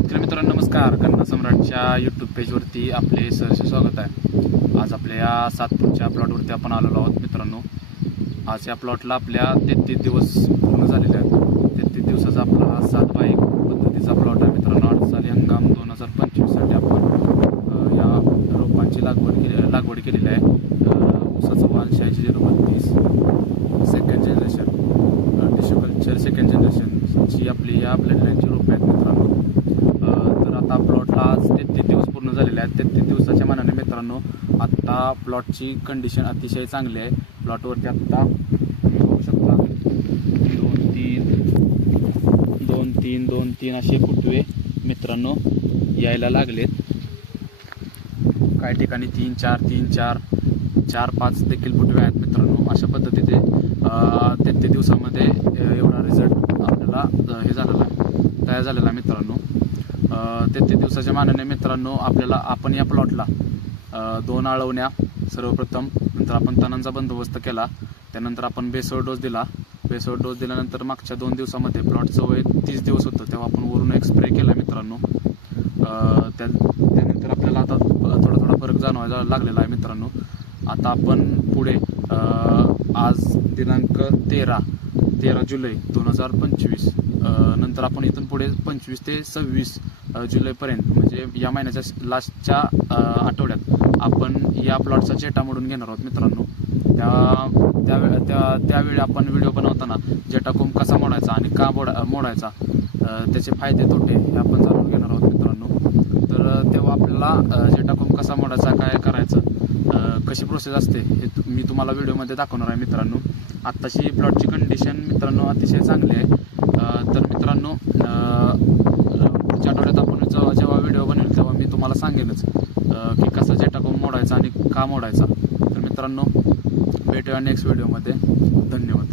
शेतकरी मित्रांनो नमस्कार. गन्ना सम्राटच्या यूट्यूब पेजवरती आपले सहर्ष स्वागत आहे. आज आपल्या या सातपूरच्या प्लॉटवरती आपण आलेलो आहोत मित्रांनो. आज या प्लॉटला आपल्या 33 दिवस पूर्ण झालेले आहेत. 33 दिवसाचा आपला हा 7 बाय 1 पद्धतीचा प्लॉट आहे मित्रांनो. अडसाली हंगाम 2025 साठी आपण या रोपांची लागवड केलेली आहे. ऊसाचं वाण 8632 second generation tissue culture second generation ची आपली या ब्लडलाईनची रोपं आहेत मित्रांनो. तर आता प्लॉटला आज 33 दिवस पूर्ण झालेले आहेत. 33 दिवसाच्या मानाने मित्रांनो आत्ता प्लॉटची कंडिशन अतिशय चांगली आहे. प्लॉटवरती आत्ता तुम्ही बघू शकता 2-3 असे फुटवे मित्रांनो यायला लागलेत. काही ठिकाणी 4-5 देखील फुटवे आहेत मित्रांनो. अशा पद्धतीने 33 दिवसामध्ये एवढा रिझल्ट आपल्याला हे झालेला आहे, तयार झालेला आहे मित्रांनो. 33 दिवसाच्या मानाने मित्रांनो आपण या प्लॉटला 2 आळवण्या सर्वप्रथम, नंतर आपण तणांचा बंदोबस्त केला, त्यानंतर आपण बेसोड डोस दिला. बेसोड डोस दिल्यानंतर मागच्या 2 दिवसामध्ये प्लॉटचं वय 30 दिवस होतं तेव्हा आपण वरून एक स्प्रे केला मित्रांनो. त्यानंतर आपल्याला आता थोडा फरक जाणवायला लागलेला आहे मित्रांनो. आता आपण पुढे आज दिनांक 13 जुलै 2025 नंतर आपण इथून पुढे 25 ते 26 जुलैपर्यंत म्हणजे या महिन्याच्या लास्टच्या आठवड्यात आपण या प्लॉटचा चेटा मोडून घेणार आहोत मित्रांनो. त्यावेळी आपण व्हिडिओ बनवताना जेटाकोंब कसा मोडायचा आणि का मोडायचा, त्याचे फायदे तोटे हे आपण जाणून घेणार आहोत मित्रांनो. तर तेव्हा आपल्याला जेटाकोंब कसा मोडायचा, काय करायचं, कशी प्रोसेस असते हे मी तुम्हाला व्हिडिओमध्ये दाखवणार आहे मित्रांनो. आत्ताची प्लॉटची कंडिशन मित्रांनो अतिशय चांगली आहे. तर मित्रांनो पुढच्या आठवड्यात आपण जेव्हा व्हिडिओ बनवेल तेव्हा मी तुम्हाला सांगेनच की कसा जेटाकोंब मोडायचा आणि का मोडायचा. तर मित्रांनो भेटूया नेक्स्ट व्हिडिओमध्ये. धन्यवाद.